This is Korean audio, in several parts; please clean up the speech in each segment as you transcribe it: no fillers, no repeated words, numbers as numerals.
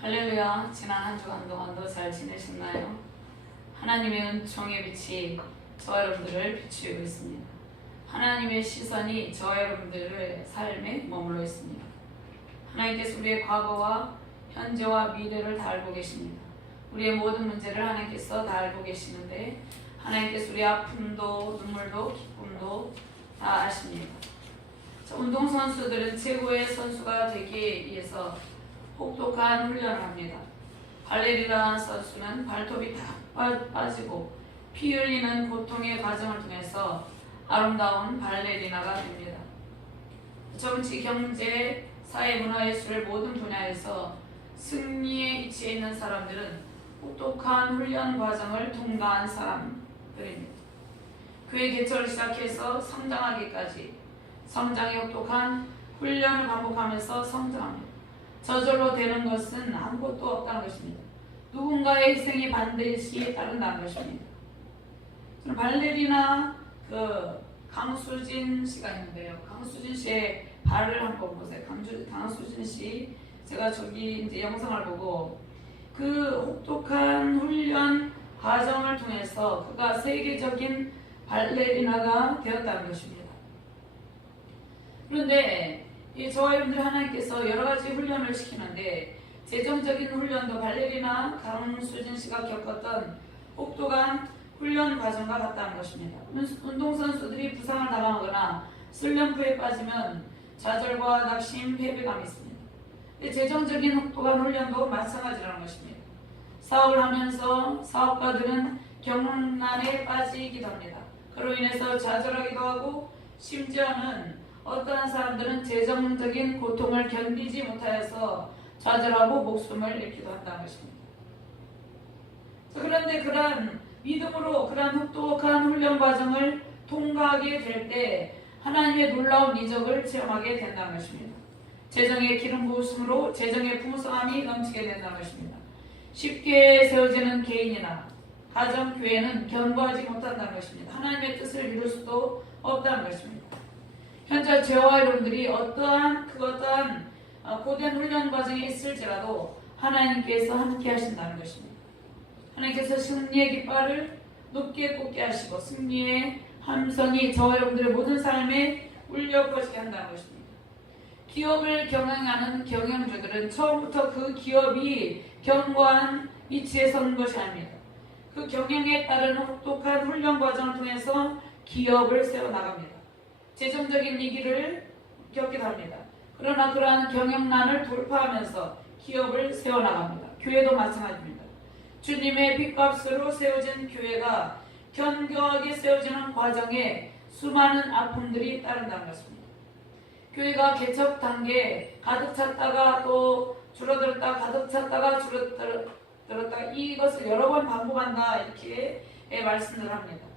할렐루야. 지난 한 주간 동안도 잘 지내셨나요? 하나님의 은총의 빛이 저와 여러분들을 비추고 있습니다. 하나님의 시선이 저와 여러분들의 삶에 머물러 있습니다. 하나님께서 우리의 과거와 현재와 미래를 다 알고 계십니다. 우리의 모든 문제를 하나님께서 다 알고 계시는데 하나님께서 우리의 아픔도 눈물도 기쁨도 다 아십니다. 운동선수들은 최고의 선수가 되기 위해서 혹독한 훈련을 합니다. 발레리나 선수는 발톱이 다 빠지고 피 흘리는 고통의 과정을 통해서 아름다운 발레리나가 됩니다. 정치, 경제, 사회, 문화, 예술 모든 분야에서 승리에 위치해 있는 사람들은 혹독한 훈련 과정을 통과한 사람들입니다. 그의 개척을 시작해서 성장하기까지 성장의 혹독한 훈련을 반복하면서 성장합니다. 저절로 되는 것은 아무것도 없다는 것입니다. 누군가의 희생이 반드시 따른다는 것입니다. 저는 발레리나 강수진 씨가 있는데요. 강수진 씨의 발을 한번 보세요. 강수진 씨, 제가 저기 이제 영상을 보고 그 혹독한 훈련 과정을 통해서 그가 세계적인 발레리나가 되었다는 것입니다. 그런데 저와 여러분들 하나님께서 여러 가지 훈련을 시키는데 재정적인 훈련도 발레리나 강수진 씨가 겪었던 혹독한 훈련 과정과 같다는 것입니다. 운동선수들이 부상을 당하거나 슬럼프에 빠지면 좌절과 낙심, 패배감이 있습니다. 재정적인 혹독한 훈련도 마찬가지라는 것입니다. 사업을 하면서 사업가들은 경란에 빠지기도 합니다. 그로 인해서 좌절하기도 하고 심지어는 어떠한 사람들은 재정적인 고통을 견디지 못하여서 좌절하고 목숨을 잃기도 한다는 것입니다. 그런데 그러한 믿음으로 그러한 혹독한 훈련 과정을 통과하게 될 때 하나님의 놀라운 이적을 체험하게 된다는 것입니다. 재정의 기름 부으심으로 재정의 풍성함이 넘치게 된다는 것입니다. 쉽게 세워지는 개인이나 가정, 교회는 견고하지 못한다는 것입니다. 하나님의 뜻을 이룰 수도 없다는 것입니다. 현재 저와 여러분들이 어떠한 고된 훈련 과정에 있을지라도 하나님께서 함께 하신다는 것입니다. 하나님께서 승리의 깃발을 높게 꽂게 하시고 승리의 함성이 저와 여러분들의 모든 삶에 울려 퍼지게 한다는 것입니다. 기업을 경영하는 경영주들은 처음부터 그 기업이 견고한 위치에 선 것이 아닙니다. 그 경영에 따르는 혹독한 훈련 과정을 통해서 기업을 세워나갑니다. 재정적인 위기를 겪기도 합니다. 그러나 그러한 경영난을 돌파하면서 기업을 세워나갑니다. 교회도 마찬가지입니다. 주님의 핏값으로 세워진 교회가 견고하게 세워지는 과정에 수많은 아픔들이 따른다는 것입니다. 교회가 개척 단계에 가득 찼다가 또 줄어들었다 가득 찼다가 줄어들었다 이것을 여러 번 반복한다 이렇게 말씀을 합니다.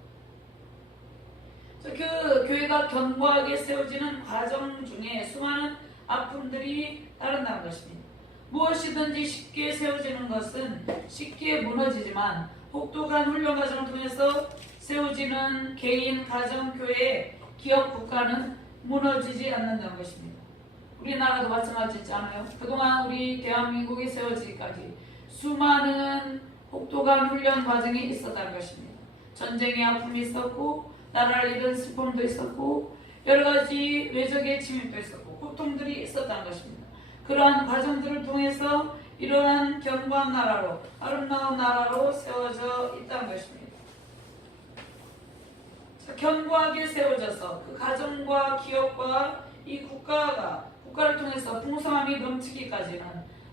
그 교회가 견고하게 세워지는 과정 중에 수많은 아픔들이 따른다는 것입니다. 무엇이든지 쉽게 세워지는 것은 쉽게 무너지지만 혹독한 훈련 과정을 통해서 세워지는 개인, 가정, 교회, 기업, 국가는 무너지지 않는다는 것입니다. 우리나라도 마찬가지지 않아요? 그동안 우리 대한민국이 세워지기까지 수많은 혹독한 훈련 과정이 있었다는 것입니다. 전쟁의 아픔이 있었고 나라를 잃은 슬픔도 있었고 여러 가지 외적의 침입도 있었고 고통들이 있었다는 것입니다. 그러한 과정들을 통해서 이러한 견고한 나라로 아름다운 나라로 세워져 있다는 것입니다. 견고하게 세워져서 그 가정과 기업과 이 국가를 통해서 풍성함이 넘치기까지는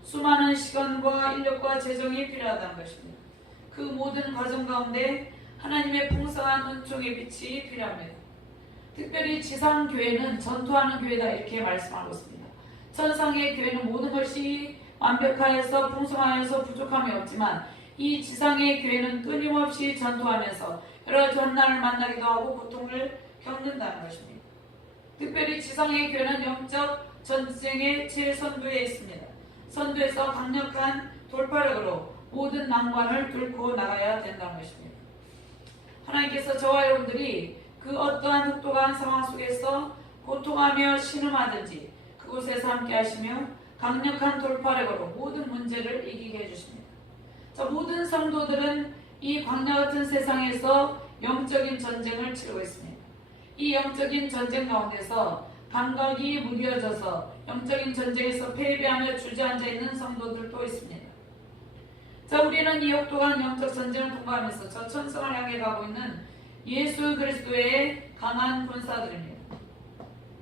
수많은 시간과 인력과 재정이 필요하다는 것입니다. 그 모든 과정 가운데 하나님의 풍성한 은총의 빛이 필요합니다. 특별히 지상교회는 전투하는 교회다 이렇게 말씀하고 있습니다. 천상의 교회는 모든 것이 완벽하여서 풍성하여서 부족함이 없지만 이 지상의 교회는 끊임없이 전투하면서 여러 가지 환난을 만나기도 하고 고통을 겪는다는 것입니다. 특별히 지상의 교회는 영적 전쟁의 최선두에 있습니다. 선두에서 강력한 돌파력으로 모든 난관을 뚫고 나가야 된다는 것입니다. 하나님께서 저와 여러분들이 그 어떠한 혹독한 상황 속에서 고통하며 신음하든지 그곳에서 함께 하시며 강력한 돌파력으로 모든 문제를 이기게 해주십니다. 자, 모든 성도들은 이 광야 같은 세상에서 영적인 전쟁을 치르고 있습니다. 이 영적인 전쟁 가운데서 감각이 무뎌져서 영적인 전쟁에서 패배하며 주저앉아 있는 성도들도 있습니다. 자, 우리는 이 혹독한 영적 전쟁을 통과하면서 저 천성을 향해 가고 있는 예수 그리스도의 강한 군사들입니다.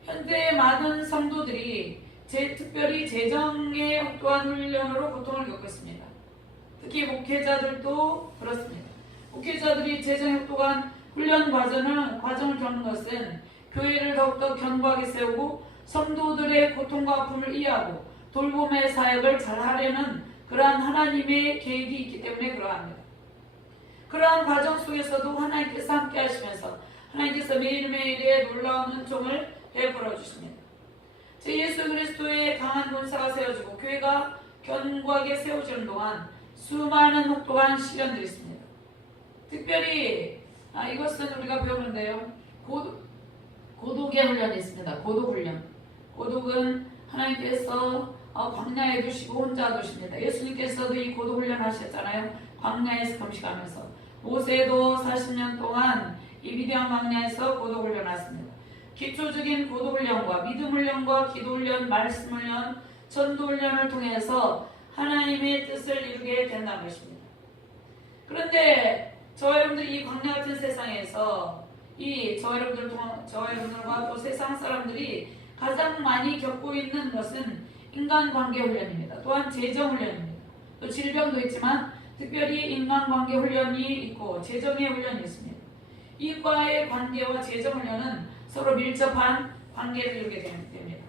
현대 많은 성도들이 특별히 재정의 혹독한 훈련으로 고통을 겪고 있습니다. 특히 목회자들도 그렇습니다. 목회자들이 재정의 혹독한 훈련 과정을 겪는 것은 교회를 더욱더 견고하게 세우고 성도들의 고통과 아픔을 이해하고 돌봄의 사역을 잘하려는 그러한 하나님의 계획이 있기 때문에 그러합니다. 그러한 과정 속에서도 하나님께서 함께 하시면서 하나님께서 매일매일의 놀라운 은총을 베풀어 주십니다. 제 예수 그리스도의 강한 군사가 세워지고 교회가 견고하게 세워지는 동안 수많은 혹독한 시련들이 있습니다. 특별히 이것은 우리가 배우는데요. 고독의 훈련이 있습니다. 고독훈련. 고독은 하나님께서 광야에 두시고 혼자 두십니다. 예수님께서도 이 고독훈련 하셨잖아요. 광야에서 금식하면서. 모세도 40년 동안 이 위대한 광야에서 고독훈련 하셨습니다. 기초적인 고독훈련과 믿음훈련과 기도훈련, 말씀훈련, 전도훈련을 통해서 하나님의 뜻을 이루게 된다는 것입니다. 그런데 저와 여러분들이 이 광야 같은 세상에서 저와 여러분들과 또 세상 사람들이 가장 많이 겪고 있는 것은 인간관계 훈련입니다. 또한 재정 훈련입니다. 또 질병도 있지만 특별히 인간관계 훈련이 있고 재정의 훈련이 있습니다. 이과의 관계와 재정 훈련은 서로 밀접한 관계를 이루게 됩니다.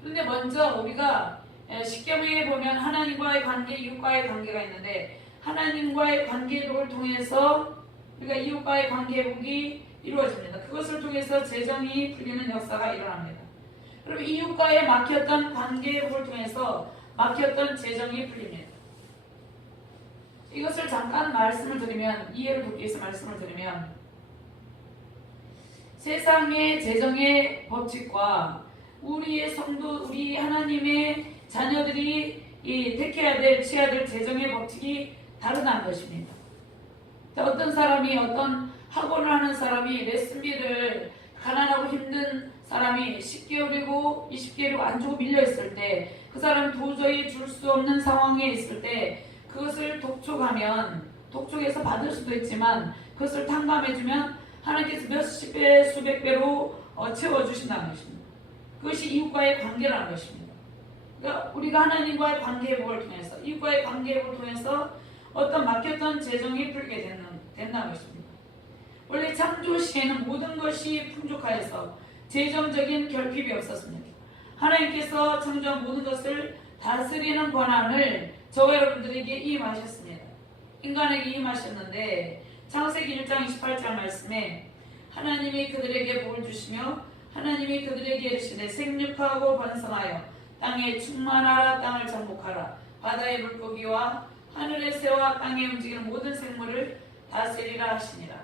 그런데 먼저 우리가 십계명에 보면 하나님과의 관계, 이웃과의 관계가 있는데 하나님과의 관계 회복을 통해서 우리가 이웃과의 관계 회복이 이루어집니다. 그것을 통해서 재정이 풀리는 역사가 일어납니다. 그럼 이웃과의 막혔던 관계 회복을 통해서 막혔던 재정이 풀립니다. 이것을 잠깐 말씀을 드리면, 이해를 돕기 위해서 말씀을 드리면, 세상의 재정의 법칙과 우리의 성도, 우리 하나님의 자녀들이 취해야 될 재정의 법칙이 다르다는 것입니다. 어떤 사람이, 어떤 학원을 하는 사람이 레슨비를 가난하고 힘든 사람이 10개월이고 20개월이고 안 주고 밀려있을 때, 그 사람이 도저히 줄 수 없는 상황에 있을 때 그것을 독촉해서 받을 수도 있지만 그것을 탕감해주면 하나님께서 몇십 배, 수백 배로 채워주신다는 것입니다. 그것이 이웃과의 관계라는 것입니다. 그러니까 우리가 하나님과의 관계 회복을 통해서, 이웃과의 관계 회복을 통해서 어떤 막혔던 재정이 풀게 된다는 것입니다. 원래 창조 시에는 모든 것이 풍족하여서 재정적인 결핍이 없었습니다. 하나님께서 창조한 모든 것을 다스리는 권한을 저와 여러분들에게 임하셨습니다. 인간에게 임하셨는데 창세기 1장 28절 말씀에 하나님이 그들에게 복을 주시며 하나님이 그들에게 이르시되 생육하고 번성하여 땅에 충만하라, 땅을 정복하라, 바다의 물고기와 하늘의 새와 땅에 움직이는 모든 생물을 다스리라 하시니라.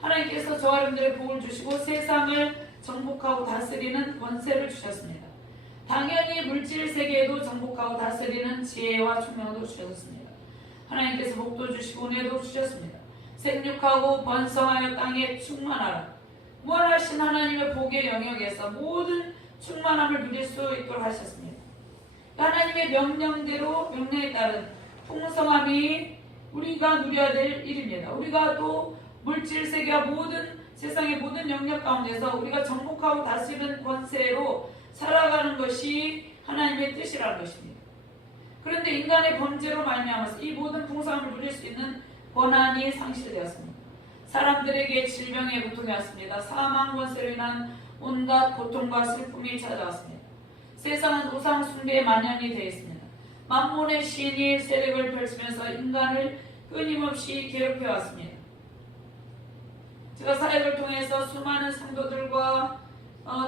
하나님께서 저와 여러분들의 복을 주시고 세상을 정복하고 다스리는 권세를 주셨습니다. 당연히 물질 세계에도 정복하고 다스리는 지혜와 총명도 주셨습니다. 하나님께서 복도 주시고 은혜도 주셨습니다. 생육하고 번성하여 땅에 충만하라. 무한하신 하나님의 복의 영역에서 모든 충만함을 누릴 수 있도록 하셨습니다. 하나님의 명령에 따른 풍성함이 우리가 누려야 될 일입니다. 우리가 또 물질 세계와 세상의 모든 영역 가운데서 우리가 정복하고 다스리는 권세로 살아가는 것이 하나님의 뜻이라는 것입니다. 그런데 인간의 범죄로 말미암아서 이 모든 풍성함을 누릴 수 있는 권한이 상실되었습니다. 사람들에게 질병의 고통이 왔습니다. 사망 권세로 인한 온갖 고통과 슬픔이 찾아왔습니다. 세상은 우상 숭배에 만연이 되어 있습니다. 만몬의 신이 세력을 펼치면서 인간을 끊임없이 괴롭혀왔습니다. 제가 사역을 통해서 수많은 성도들과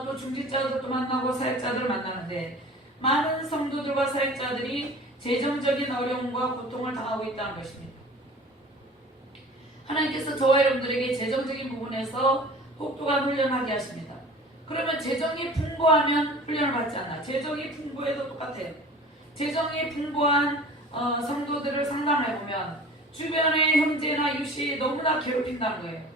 또 중직자들도 만나고 사역자들을 만나는데 많은 성도들과 사역자들이 재정적인 어려움과 고통을 당하고 있다는 것입니다. 하나님께서 저와 여러분들에게 재정적인 부분에서 혹독한 훈련하게 하십니다. 그러면 재정이 풍부하면 훈련을 받지 않아. 재정이 풍부해도 똑같아요. 재정이 풍부한 성도들을 상담해보면 주변의 형제나 이웃이 너무나 괴롭힌다는 거예요.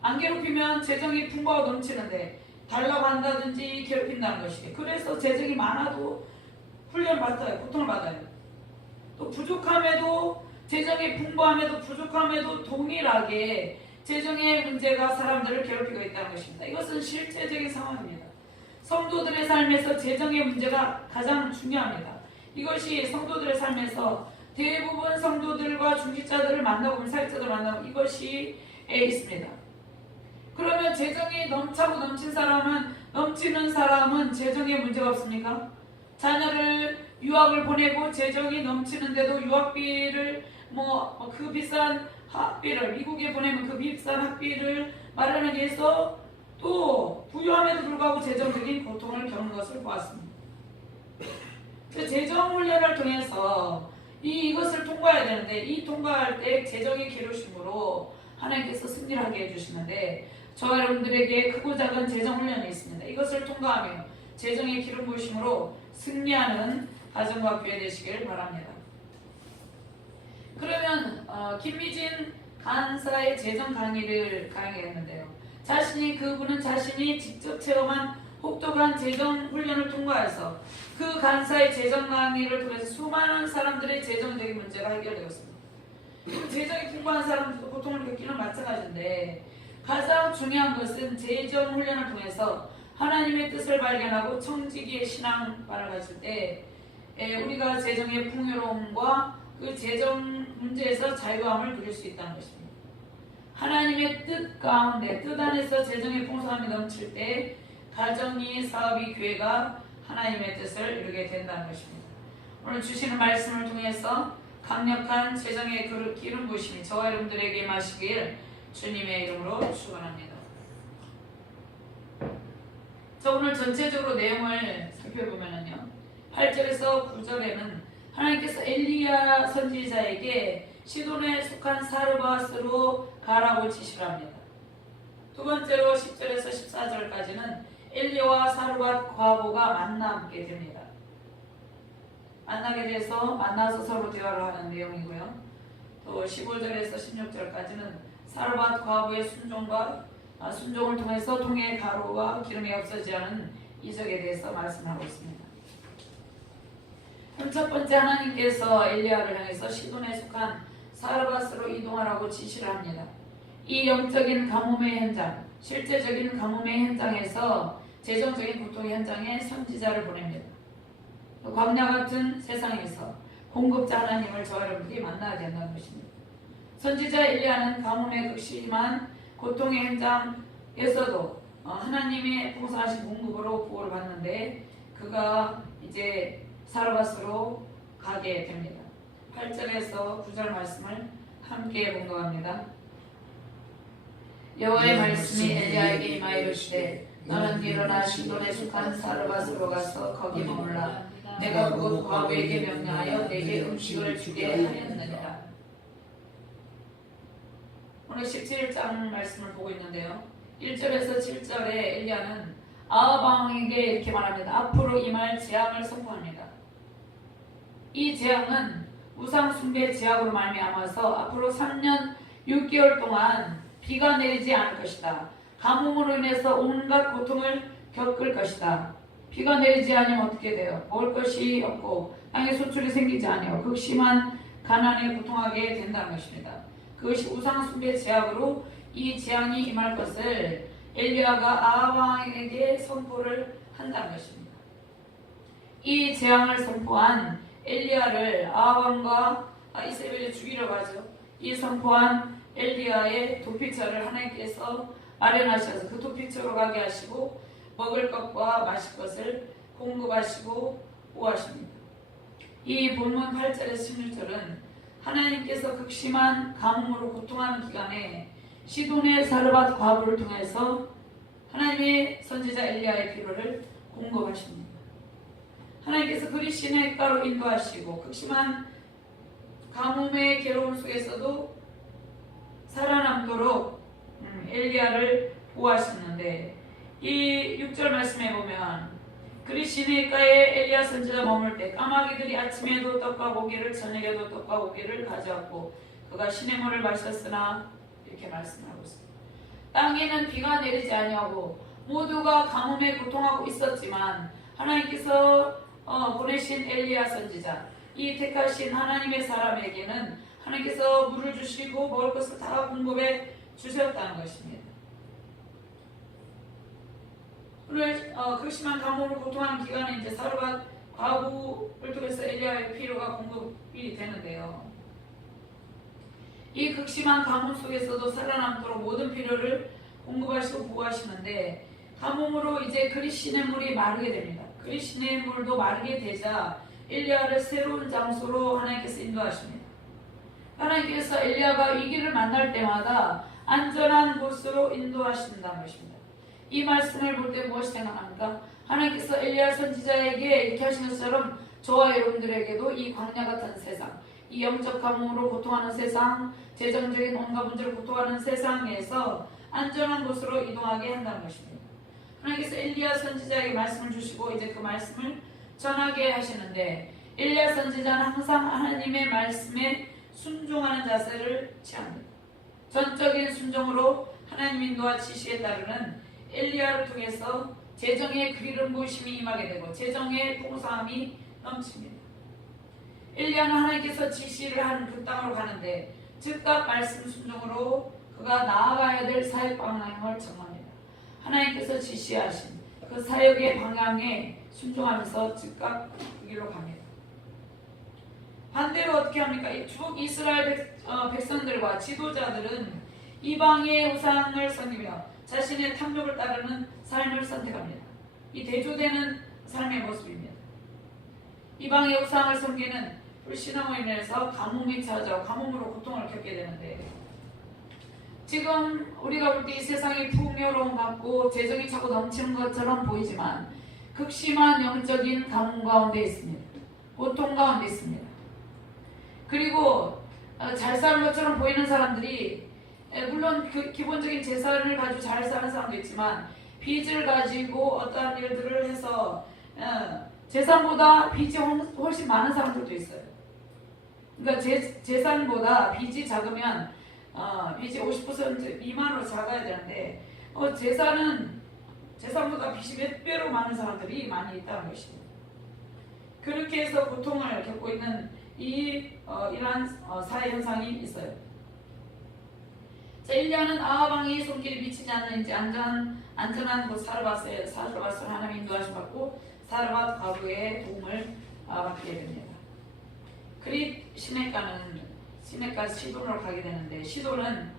안 괴롭히면 재정이 풍부하고 넘치는데 달라고 한다든지 괴롭힌다는 것이에요. 그래서 재정이 많아도 훈련을 받아요. 고통을 받아요. 또 부족함에도 재정이 풍부함에도 부족함에도 동일하게 재정의 문제가 사람들을 괴롭히고 있다는 것입니다. 이것은 실제적인 상황입니다. 성도들의 삶에서 재정의 문제가 가장 중요합니다. 이것이 성도들의 삶에서 대부분 성도들과 중직자들을 만나보면 사역자들을 만나보면 이것이 있습니다. 그러면 재정이 넘치고 넘치는 사람은 재정에 문제가 없습니까? 자녀를 유학을 보내고 재정이 넘치는데도 유학비를 그 비싼 학비를 미국에 보내면 그 비싼 학비를 마련하기 위해서 또 부유함에도 불구하고 재정적인 고통을 겪는 것을 보았습니다. 재정 훈련을 통해서 이것을 통과해야 되는데 이 통과할 때 재정의 기르심으로 하나님께서 승리를 하게 해주시는데 저와 여러분들에게 크고 작은 재정 훈련이 있습니다. 이것을 통과하며 재정의 기름 부으심으로 승리하는 가정과 교회 되시길 바랍니다. 그러면 김미진 간사의 재정 강의를 강의했는데요. 그분은 자신이 직접 체험한 혹독한 재정 훈련을 통과해서 그 간사의 재정 강의를 통해서 수많은 사람들의 재정적인 문제가 해결되었습니다. 재정이 풍부한 사람들도 고통을 겪기는 마찬가지인데 가장 중요한 것은 재정 훈련을 통해서 하나님의 뜻을 발견하고 청지기의 신앙관을 가질 때 우리가 재정의 풍요로움과 그 재정 문제에서 자유함을 누릴 수 있다는 것입니다. 하나님의 뜻 가운데 뜻 안에서 재정의 풍성함이 넘칠 때 가정이 사업이 교회가 하나님의 뜻을 이루게 된다는 것입니다. 오늘 주시는 말씀을 통해서 강력한 재정의 기름 부으심이 저와 여러분들에게 임하시길 주님의 이름으로 축원합니다. 자, 오늘 전체적으로 내용을 살펴보면요. 8절에서 9절에는 하나님께서 엘리야 선지자에게 시돈에 속한 사르밧으로 가라고 지시를 합니다. 두 번째로 10절에서 14절까지는 엘리야와 사르밧 과부가 만나게 됩니다. 만나게 돼서 만나서 서로 대화를 하는 내용이고요. 또 15절에서 16절까지는 사르밧 과부의 순종을 통해서 통의 가루와 기름이 없어지지 않은 이적에 대해서 말씀하고 있습니다. 첫 번째 하나님께서 엘리야를 향해서 시돈에 속한 사르밧으로 이동하라고 지시를 합니다. 이 영적인 가뭄의 현장, 실제적인 가뭄의 현장에서 재정적인 고통의 현장에 선지자를 보냅니다. 광야 같은 세상에서 공급자 하나님을 저와 여러분들이 만나야 된다는 것입니다. 선지자 엘리야는 가뭄의 극심한 고통의 현장에서도 하나님의 풍성하신 공급으로 구원을 받는데 그가 이제 사르밧으로 가게 됩니다. 8절에서 9절 말씀을 함께 봉독합니다. 여호와의 말씀이 엘리야에게 임하여 이르시되 너는 일어나 시돈에 속한 사르밧으로 가서 거기 머물라. 내가 그곳 과부에게 명령하여 내게 음식을 주게 하였느니라. 오늘 17장 말씀을 보고 있는데요. 1절에서 7절에 엘리야는 아합 왕에게 이렇게 말합니다. 앞으로 임할 재앙을 선포합니다. 이 재앙은 우상 숭배 제약으로 말미암아서 앞으로 3년 6개월 동안 비가 내리지 않을 것이다. 가뭄으로 인해서 온갖 고통을 겪을 것이다. 비가 내리지 않으면 어떻게 돼요? 먹을 것이 없고 땅에 소출이 생기지 않아요. 극심한 가난에 고통하게 된다는 것입니다. 그것이 우상 숭배 제약으로 이 재앙이 임할 것을 엘리야가 아합 왕에게 선포를 한다는 것입니다. 이 재앙을 선포한 엘리야를 아합 왕과 이세벨이 죽이려고 하죠. 이 선포한 엘리야의 도피처를 하나님께서 마련하셔서 그 도피처로 가게 하시고 먹을 것과 마실 것을 공급하시고 보호하십니다. 이 본문 8절에서 16절은 하나님께서 극심한 가뭄으로 고통하는 기간에 시돈의 사르밧 과부를 통해서 하나님의 선지자 엘리야의 필요를 공급하십니다. 하나님께서 그리 시냇가로 인도하시고 극심한 가뭄의 괴로움 속에서도 살아남도록 엘리야를 보호하셨는데 이 6절 말씀에 보면 그리 시내가에 엘리야 선지자 머물 때 까마귀들이 아침에도 떡과 고기를 저녁에도 떡과 고기를 가져왔고 그가 시냇물을 마셨으나 이렇게 말씀하고 있습니다. 땅에는 비가 내리지 아니하고 모두가 가뭄에 고통하고 있었지만 하나님께서 보내신 엘리야 선지자, 이 택하신 하나님의 사람에게는 하나님께서 물을 주시고 먹을 것을 다 공급해 주셨다는 것입니다. 오늘 극심한 가뭄으로 고통하는 기간에 이제 사르밧 과부를 통해서 엘리야의 필요가 공급이 되는데요. 이 극심한 가뭄 속에서도 살아남도록 모든 필요를 공급하시고 보호하시는데 가뭄으로 이제 그리시의 물이 마르게 됩니다. 그리시의 물도 마르게 되자 엘리야를 새로운 장소로 하나님께서 인도하십니다. 하나님께서 엘리야가 위기를 만날 때마다 안전한 곳으로 인도하신다는 것입니다. 이 말씀을 볼 때 무엇이 생각합니까? 하나님께서 엘리야 선지자에게 이렇게 하신 것처럼 저와 여러분들에게도 이 광야 같은 세상, 이 영적 가뭄으로 고통하는 세상, 재정적인 온갖 문제로 고통하는 세상에서 안전한 곳으로 이동하게 한다는 것입니다. 하나님께서 엘리야 선지자에게 말씀을 주시고 이제 그 말씀을 전하게 하시는데 엘리야 선지자는 항상 하나님의 말씀에 순종하는 자세를 취합니다. 전적인 순종으로 하나님 인도와 지시에 따르는 엘리야를 통해서 재정의 기름 부으심이 임하게 되고 재정의 풍성함이 넘칩니다. 엘리야는 하나님께서 지시를 한 그 땅으로 가는데 즉각 말씀 순종으로 그가 나아가야 될 사역 방향을 정합니다. 하나님께서 지시하신 그 사역의 방향에 순종하면서 즉각 그 길로 갑니다. 반대로 어떻게 합니까? 이스라엘 백성들과 지도자들은 이방의 우상을 섬기며 자신의 탐욕을 따르는 삶을 선택합니다. 이 대조되는 삶의 모습입니다. 이방의 우상을 섬기는 불신앙으로 인해서 가뭄이 찾아오고 가뭄으로 고통을 겪게 되는데 지금 우리가 볼 때 이 세상이 풍요로움 같고 재정이 차고 넘치는 것처럼 보이지만 극심한 영적인 가뭄 가운데 있습니다. 고통 가운데 있습니다. 그리고 잘 사는 것처럼 보이는 사람들이 물론 그 기본적인 재산을 가지고 잘 사는 사람도 있지만 빚을 가지고 어떠한 일들을 해서 재산보다 빚이 훨씬 많은 사람들도 있어요. 그러니까 재산보다 빚이 작으면 빚이 50% 미만으로 작아야 되는데 재산보다 빚이 몇 배로 많은 사람들이 많이 있다는 것입니다. 그렇게 해서 고통을 겪고 있는 이러한 사회 현상이 있어요. 자, 엘리야는 아합 왕의 손길이 미치지 않는 이제 안전한 곳 사르밧을 하나님 인도하심 받고 사르밧 과부의 도움을 받게 됩니다. 그리 시내가 시돈으로 가게 되는데 시돈은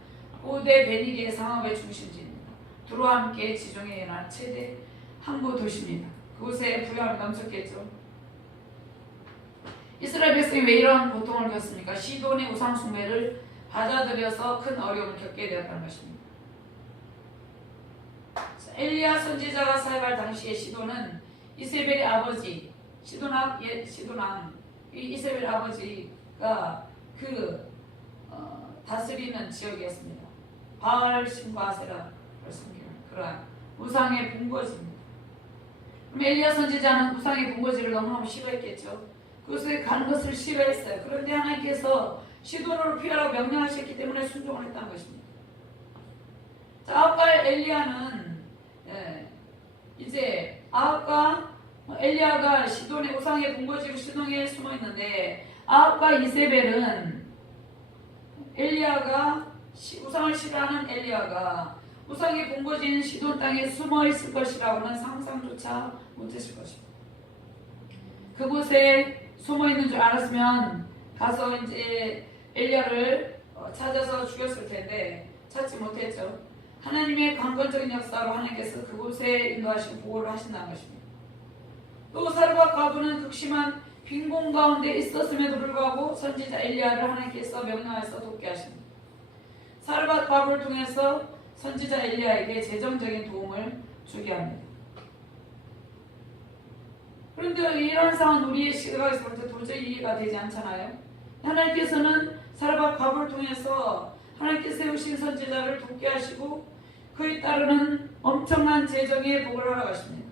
고대 베니리의 상업의 중심지입니다. 두로와 함께 지중해에 일어난 최대 항구 도시입니다. 그곳에 부유함이 넘쳤겠죠. 이스라엘 백성이 왜 이런 고통을 겪습니까? 시돈의 우상 숭배를 받아들여서 큰 어려움을 겪게 되었다는 것입니다. 엘리야 선지자가 사역할 당시에 시돈은 이세벨의 아버지 시돈왕 이세벨 아버지가 다스리는 지역이었습니다. 바알 신과 아세라를 섬기는 그러한 우상의 본거지입니다. 그럼 엘리야 선지자는 우상의 본거지를 너무너무 싫어했겠죠. 그곳에 가는 것을 싫어했어요. 그런데 하나님께서 시돈으로 피하라고 명령하셨기 때문에 순종을 했다는 것입니다. 자, 아합과 엘리야는 이제 아합과 엘리야가 시돈의 우상의 본거지로 시돈에 숨어 있는데 아합과 이세벨은 우상을 싫어하는 엘리야가 우상의 본거지인 시돈 땅에 숨어 있을 것이라고는 상상조차 못했을 것입니다. 그곳에 숨어 있는 줄 알았으면 가서 이제 엘리야를 찾아서 죽였을 텐데 찾지 못했죠. 하나님의 강권적인 역사로 하나님께서 그곳에 인도하시고 보호를 하신다는 것입니다. 또 사르밧 과부는 극심한 빈곤 가운데 있었음에도 불구하고 선지자 엘리야를 하나님께서 명령하여서 돕게 하십니다. 사르밧 과부를 통해서 선지자 엘리야에게 재정적인 도움을 주게 합니다. 그런데 이런 상황은 우리의 시각에서 볼 때 도저히 이해가 되지 않잖아요. 하나님께서는 사르밧 과부를 통해서 하나님께 세우신 선지자를 돕게 하시고 그에 따르는 엄청난 재정의 복을 허락하십니다.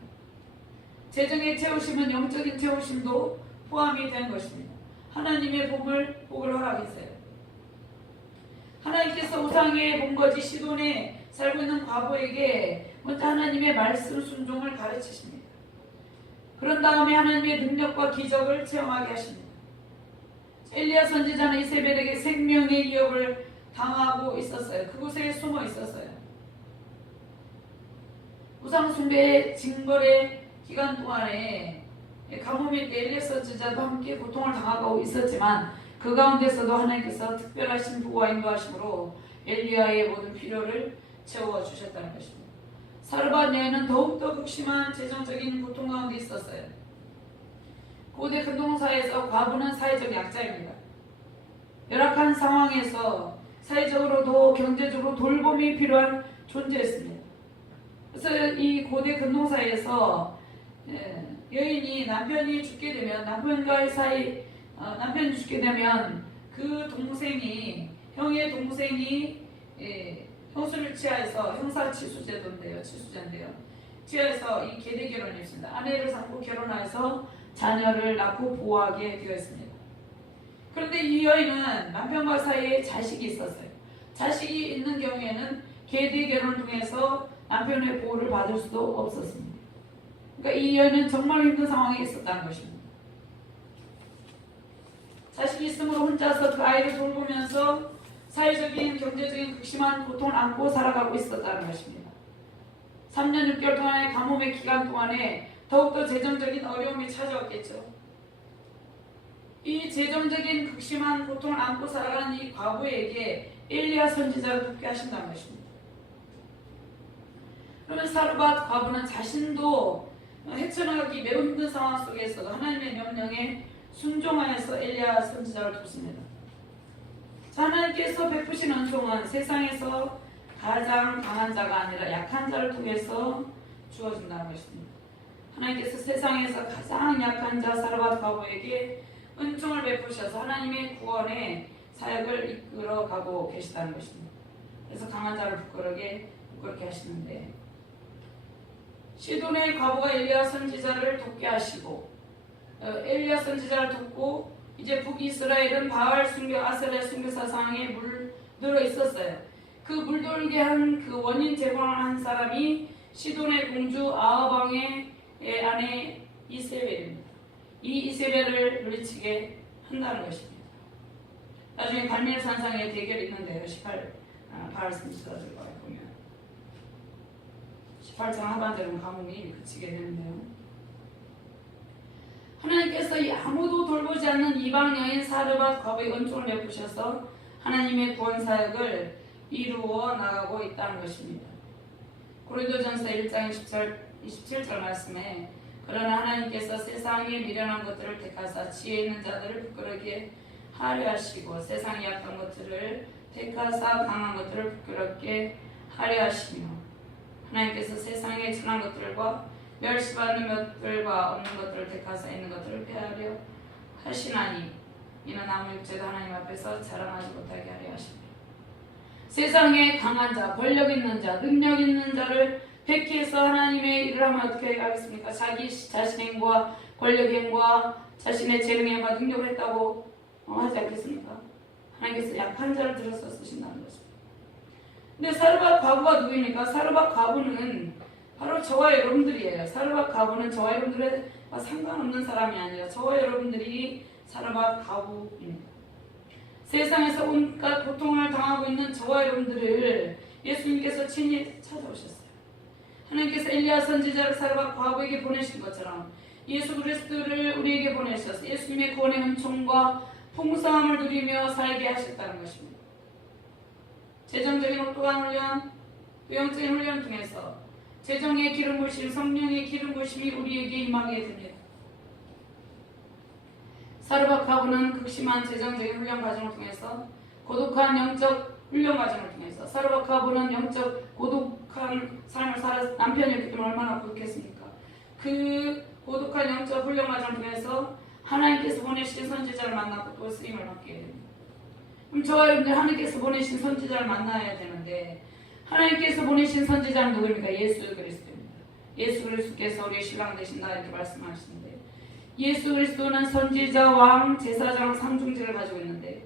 재정의 채우심은 영적인 채우심도 포함이 된 것입니다. 하나님의 복을 허락했어요. 하나님께서 우상의 본거지 시돈에 살고 있는 과부에게 먼저 하나님의 말씀 순종을 가르치십니다. 그런 다음에 하나님의 능력과 기적을 체험하게 하십니다. 엘리야 선지자는 이세벨에게 생명의 위협을 당하고 있었어요. 그곳에 숨어 있었어요. 우상 숭배의 징벌의 기간 동안에 가뭄일 때 엘리야 선지자도 함께 고통을 당하고 있었지만 그 가운데서도 하나님께서 특별하신 보호와 인도하심으로 엘리야의 모든 필요를 채워주셨다는 것입니다. 사르밧 여인은 더욱더 극심한 재정적인 고통 가운데 있었어요. 고대 근동사회에서 과부는 사회적 약자입니다. 열악한 상황에서 사회적으로도 경제적으로 돌봄이 필요한 존재였습니다. 그래서 이 고대 근동사회에서 여인이 남편이 죽게 되면 남편이 죽게 되면 그 동생이 형의 동생이 형수를 취하해서 형사치수제도인데요. 취하해서 이 계대 결혼이 있습니다. 아내를 삼고 결혼해서 자녀를 낳고 보호하게 되었습니다. 그런데 이 여인은 남편과 사이에 자식이 있었어요. 자식이 있는 경우에는 계대 결혼을 통해서 남편의 보호를 받을 수도 없었습니다. 그러니까 이 여인은 정말 힘든 상황에 있었다는 것입니다. 자식이 있으므로 혼자서 그 아이를 돌보면서 사회적인 경제적인 극심한 고통을 안고 살아가고 있었다는 것입니다. 3년 6개월 동안의 가뭄의 기간 동안에 더욱더 재정적인 어려움이 찾아왔겠죠. 이 재정적인 극심한 고통을 안고 살아가는 이 과부에게 엘리야 선지자를 돕게 하신다는 것입니다. 그러면 사르밧 과부는 자신도 헤쳐나가기 매우 힘든 상황 속에서도 하나님의 명령에 순종하여서 엘리야 선지자를 돕습니다. 하나님께서 베푸신 은총은 세상에서 가장 강한 자가 아니라 약한 자를 통해서 주어진다는 것입니다. 하나님께서 세상에서 가장 약한 자 사르밧 과부에게 은총을 베푸셔서 하나님의 구원의 사역을 이끌어가고 계시다는 것입니다. 그래서 강한 자를 부끄럽게 하시는데 시돈의 과부가 엘리야 선지자를 돕게 하시고 엘리야 선지자를 돕고 이제 북이스라엘은 바알 숭배, 아세라 숭배 사상에 물들어 있었어요. 그 물들게 한 그 원인 제공을 한 사람이 시돈의 공주 아하방의 아내 이세벨입니다. 이 이세벨을 물리치게 한다는 것입니다. 나중에 갈멜 산상에 대결이 있는데요. 18 선지자들 보면 18장 하반절은 가뭄이 그치게 되는데요. 하나님께서 아무도 돌보지 않는 이방 여인 사르밧 과부의 은총을 베푸셔서 하나님의 구원 사역을 이루어 나가고 있다는 것입니다. 고린도전서 1장 27절 말씀에 그러나 하나님께서 세상에 미련한 것들을 택하사 지혜 있는 자들을 부끄럽게 하려 하시고 세상에 약한 것들을 택하사 강한 것들을 부끄럽게 하려 하시며 하나님께서 세상에 천한 것들과 멸시받는 것들과 없는 것들을 택하사 있는 것들을 폐하려 하시나니 이는 아무 육체도 하나님 앞에서 자랑하지 못하게 하려 하십니다. 세상에 강한 자, 권력 있는 자, 능력 있는 자를 택해서 하나님의 일을 하면 어떻게 하겠습니까? 자신의 행보와 권력 행보와 자신의 재능 행보와 능력을 했다고 하지 않겠습니까? 하나님께서 약한 자를 들어서 쓰신다는 것입니다. 근데 사르밧 과부가 누구입니까? 사르밧 과부는 바로 저와 여러분들이에요. 사르밧 과부는 저와 여러분들과 상관없는 사람이 아니라 저와 여러분들이 사르밧 과부입니다. 세상에서 온갖 고통을 당하고 있는 저와 여러분들을 예수님께서 친히 찾아오셨어요. 하나님께서 엘리야 선지자를 사르밧 과부에게 보내신 것처럼 예수 그리스도를 우리에게 보내셔서 예수님의 구원의 은총과 풍성함을 누리며 살게 하셨다는 것입니다. 재정적인 혹독한 훈련, 영적인 훈련을 통해서 재정의 기름 부으심, 성령의 기름 부으심이 우리에게 임하게 됩니다. 사르밧 과부는 극심한 재정적인 훈련 과정을 통해서 고독한 영적 훈련 과정을 통해서 사르밧 과부는 영적 고독한 삶을 살아 남편이었기 때문에 얼마나 고독했습니까? 그 고독한 영적 훈련 과정을 통해서 하나님께서 보내신 선지자를 만나고 또 쓰임을 받게 됩니다. 그럼 저와 여러분들 하나님께서 보내신 선지자를 만나야 되는데 하나님께서 보내신 선지자는 누구입니까? 예수 그리스도입니다. 예수 그리스도께서 우리의 신랑 되신다 이렇게 말씀하시는데, 예수 그리스도는 선지자, 왕, 제사장, 상중제를 가지고 있는데,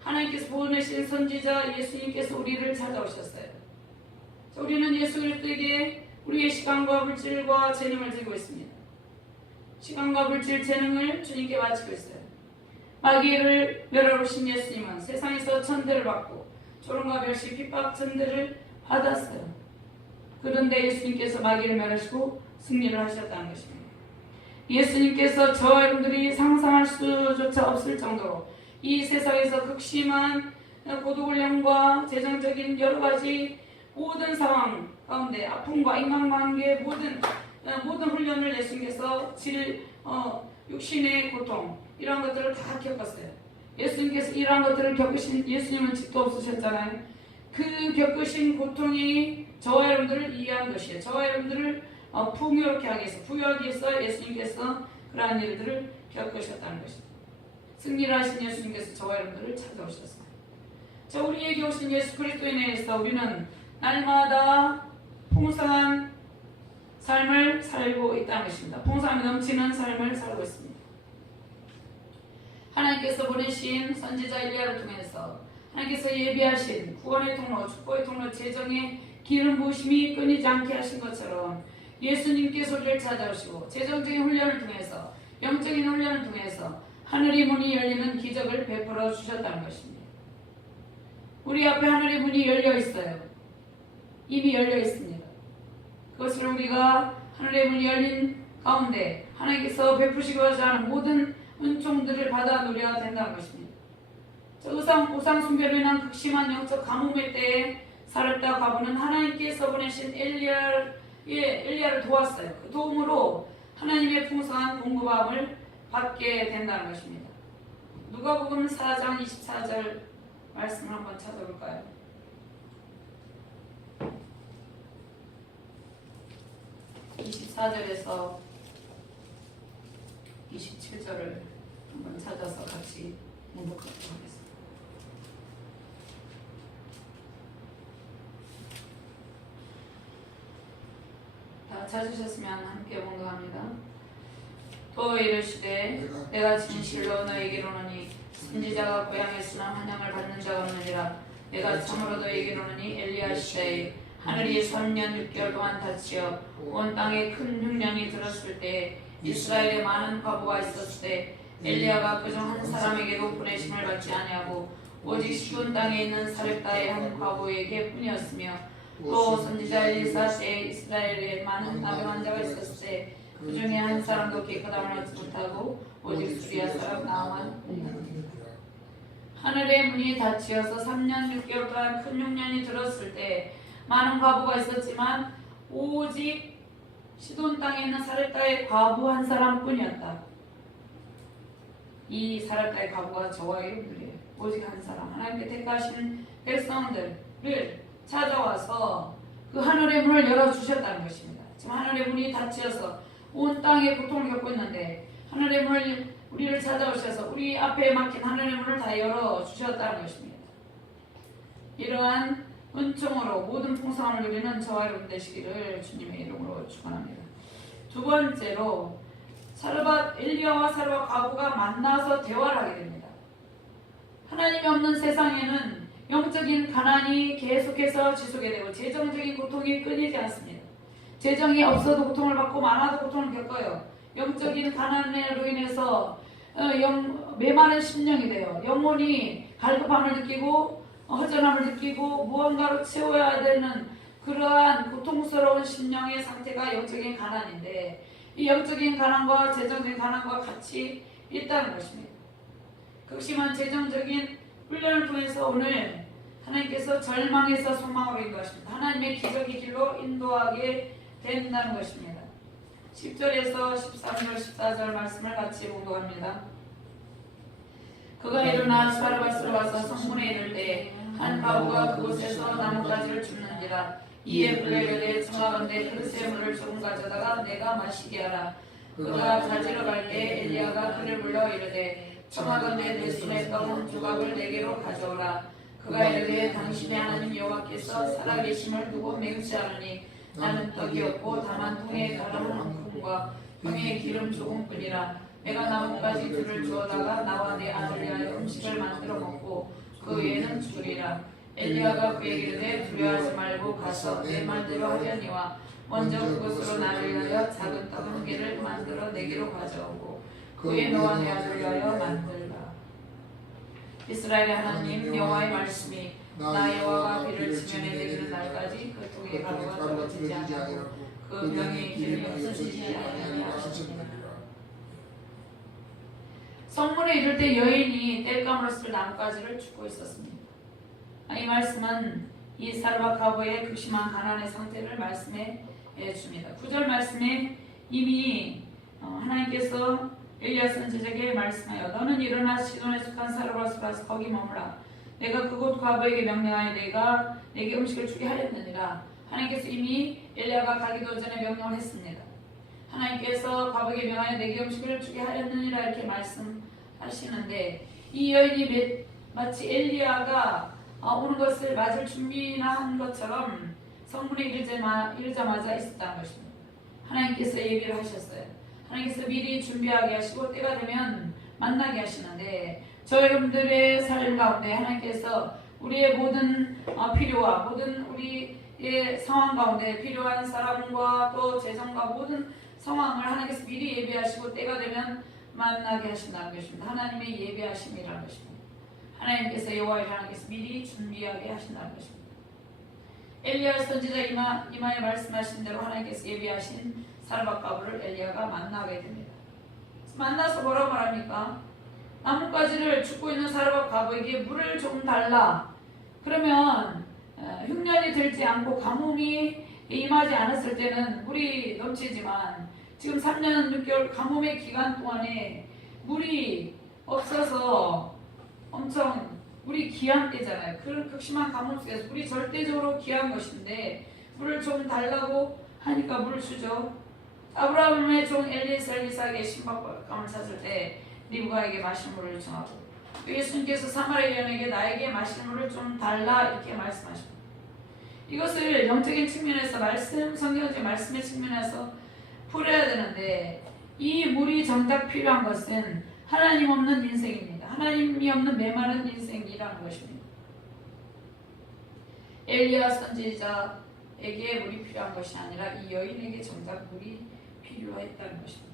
하나님께서 보내신 선지자 예수님께서 우리를 찾아오셨어요. 우리는 예수 그리스도에게 우리의 시간과 물질과 재능을 드리고 있습니다. 시간과 물질, 재능을 주님께 바치고 있어요. 마귀를 멸하신 예수님은 세상에서 천대를 받고 조롱과 멸시, 핍박, 천대를 받았어요. 그런데 예수님께서 마귀를 멸하시고 승리를 하셨다는 것입니다. 예수님께서 저와 여러분들이 상상할 수조차 없을 정도로 이 세상에서 극심한 고도훈련과 재정적인 여러 가지 모든 상황 가운데 아픔과 인간관계 모든 훈련을 예수님께서 육신의 고통 이러한 것들을 다 겪었어요. 예수님께서 이러한 것들을 겪으신 예수님은 집도 없으셨잖아요. 그 겪으신 고통이 저와 여러분들을 이해한 것이에요. 저와 여러분들을 풍요롭게 하기 위해서, 부유하기 위해서 예수님께서 그러한 일들을 겪으셨다는 것입니다. 승리를 하신 예수님께서 저와 여러분들을 찾아오셨어요. 자, 우리에게 오신 예수 그리스도에 대해서 우리는 날마다 풍성한 삶을 살고 있다는 것입니다. 풍성함이 넘치는 삶을 살고 있습니다. 하나님께서 보내신 선지자 엘리야를 통해서 하나님께서 예비하신 구원의 통로, 축복의 통로, 재정의 기름 부으심이 끊이지 않게 하신 것처럼 예수님께서 우리를 찾아오시고 재정적인 훈련을 통해서, 영적인 훈련을 통해서 하늘의 문이 열리는 기적을 베풀어 주셨다는 것입니다. 우리 앞에 하늘의 문이 열려 있어요. 이미 열려 있습니다. 그것을 우리가 하늘의 문이 열린 가운데 하나님께서 베푸시고자 하는 모든 은총들을 받아 누려야 된다는 것입니다. 우상 숭배로 인한 극심한 영적 가뭄일 때에 사렙다 과부는 하나님께서 보내신 엘리야를 도왔어요. 그 도움으로 하나님의 풍성한 공급함을 받게 된다는 것입니다. 누가복음 4장 24절 말씀을 한번 찾아볼까요? 24절에서 27절을 한번 찾아서 같이 공독하도록 하겠습니다. 다 찾으셨으면 함께 공독합니다. 또 이르시되 내가 진실로 너에게로노니 선지자가 고향에 있으나 환영을 받는 자가 없느니라. 내가 참으로 너에게로노니 엘리야 시대에 하늘이 3년 6개월 동안 닫히어 온 땅에 큰 흉년이 들었을 때 이스라엘에 많은 과부가 있었을 때 엘리야가 그중 한 사람에게도 보내심을 받지 아니하고 오직 시돈 땅에 있는 사렙다의 한 과부에게 뿐이었으며, 또 선지자 엘리사 때에 이스라엘에 많은 나병 환자가 있었을 때 그 중에 한 사람도 깨끗함을 얻지 못하고 오직 수리아 사람 나아만 뿐이었다. 하늘의 문이 닫히어서 3년 6개월 동안 큰 흉년이 들었을 때 많은 과부가 있었지만 오직 시돈 땅에 있는 사렙다의 과부 한 사람뿐이었다. 이 사렙다의 과부가 저와 여러분들이에요. 오직 한 사람, 하나님께 택하신 백성들을 찾아와서 그 하늘의 문을 열어주셨다는 것입니다. 지금 하늘의 문이 닫혀서 온 땅에 고통을 겪고 있는데 하늘의 문을 우리를 찾아오셔서 우리 앞에 막힌 하늘의 문을 다 열어주셨다는 것입니다. 이러한 은총으로 모든 풍성함을 누리는 저와 여러분 되시기를 주님의 이름으로 축원합니다. 두 번째로 엘리야와 사르밧 과부가 만나서 대화를 하게 됩니다. 하나님이 없는 세상에는 영적인 가난이 계속해서 지속이 되고 재정적인 고통이 끊이지 않습니다. 재정이 없어도 고통을 받고 많아도 고통을 겪어요. 영적인 가난으로 인해서 메마른 심령이 돼요. 영혼이 갈급함을 느끼고 허전함을 느끼고 무언가로 채워야 되는 그러한 고통스러운 심령의 상태가 영적인 가난인데, 이 영적인 가난과 재정적인 가난과 같이 있다는 것입니다. 극심한 재정적인 훈련을 통해서 오늘 하나님께서 절망에서 소망으로 인도하십니다. 하나님의 기적의 길로 인도하게 된다는 것입니다. 10절에서 13절 14절 말씀을 같이 공독합니다. 그가 일어나 사르밧으로 와서 성문에 이를 때 한 과부가 그곳에서 나뭇가지를 줍는지라. 이에 그가 이르되 청하건대 그릇에 물을 조금 가져다가 내가 마시게 하라. 그가 가지러 갈 때 엘리야가 그를 불러 이르되 청하건대 내 손에 떡 한 조각을 내게로 가져오라. 그가 이르되 당신의 하나님 여호와께서 살아계심을 두고 맹세하노니 나는 떡이 없고 다만 통에 다른 한 푼과 병에 기름 조금뿐이라. 내가 나뭇가지 둘을 주어다가 나와 내 아들 위하여 음식을 만들어 먹고 그 외에는 죽으리라. 엘리야가 그에게 이르되 두려워하지 말고 가서 내 말대로 하려니와 먼저 그것으로 나를 위하여 작은 떡 한 개를 만들어 내게로 가져오고 그 위에 너와 내 아들 위하여 만들라. 이스라엘의 하나님 여호와의 말씀이 나 여호와가 비를 지면에 내리는 날까지 그 통에 가루가 떨어지지 아니하고 그 병에 기름이 없어지지 아니하리라. 성문에 이를 때 여인이 땔감으로 쓸 나뭇가지를 줍고 있었습니다. 이 말씀은 이 사르밧가보의 극심한 가난의 상태를 말씀해 줍니다. 9절 말씀에 이미 하나님께서 엘리야 선지자에게 말씀하여 너는 일어나 시돈에 속한 사르밧으로 가서 거기 머무라. 내가 그곳 과부에게 명령하여 내가 내게 음식을 주게 하였느니라. 하나님께서 이미 엘리야가 가기도 전에 명령을 했습니다. 하나님께서 과부에게 명하여 내게 음식을 주게 하였느니라 이렇게 말씀하시는데 이 여인이 마치 엘리야가 오는 것을 맞을 준비나 한 것처럼 성문에 이르자마자 있었다는 것입니다. 하나님께서 예비를 하셨어요. 하나님께서 미리 준비하게 하시고 때가 되면 만나게 하시는데 저 여러분들의 삶 가운데 하나님께서 우리의 모든 필요와 모든 우리의 상황 가운데 필요한 사람과 또 재정과 모든 상황을 하나님께서 미리 예비하시고 때가 되면 만나게 하신다는 것입니다. 하나님의 예비하심이라는 것입니다. 하나님께서 여호와의 하나님께서 미리 준비하게 하신다는 것입니다. 엘리야 선지자 이마에 말씀하신 대로 하나님께서 예비하신 사르밧가보를 엘리야가 만나게 됩니다. 만나서 뭐라고 말합니까? 나뭇가지를 줍고 있는 사르밧가보에게 물을 좀 달라. 그러면 흉년이 들지 않고 가뭄이 임하지 않았을 때는 물이 넘치지만 지금 3년 6개월 가뭄의 기간 동안에 물이 없어서 엄청 물이 귀한 때잖아요. 그런 극심한 가뭄 속에서 물이 절대적으로 귀한 것인데 물을 좀 달라고 하니까 물을 주죠. 아브라함의 종 엘리에셀 이삭에게 신박감을 찾을 때 리브가에게 마실 물을 요청하고 예수님께서 사마리아 여인에게 나에게 마실 물을 좀 달라 이렇게 말씀하십니다. 이것을 영적인 측면에서 성경적 말씀의 측면에서 풀어야 되는데 이 물이 정작 필요한 것은 하나님 없는 인생입니다. 하나님이 없는 메마른 인생이라는 것입니다. 엘리야 선지자에게 물이 필요한 것이 아니라 이 여인에게 정작 물이 필요했다는 것입니다.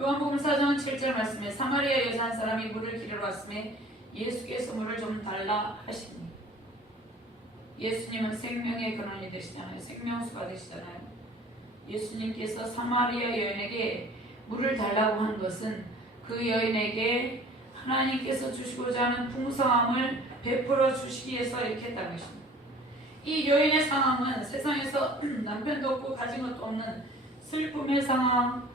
요한복음 4장 7절 말씀에 사마리아 여자 한 사람이 물을 기르러 왔음에 예수께서 물을 좀 달라 하시니 예수님은 생명의 근원이 되시잖아요. 생명수가 되시잖아요. 예수님께서 사마리아 여인에게 물을 달라고 한 것은 그 여인에게 하나님께서 주시고자 하는 풍성함을 베풀어 주시기 위해서 이렇게 했다는 것입니다. 이 여인의 상황은 세상에서 남편도 없고 가진 것도 없는 슬픔의 상황,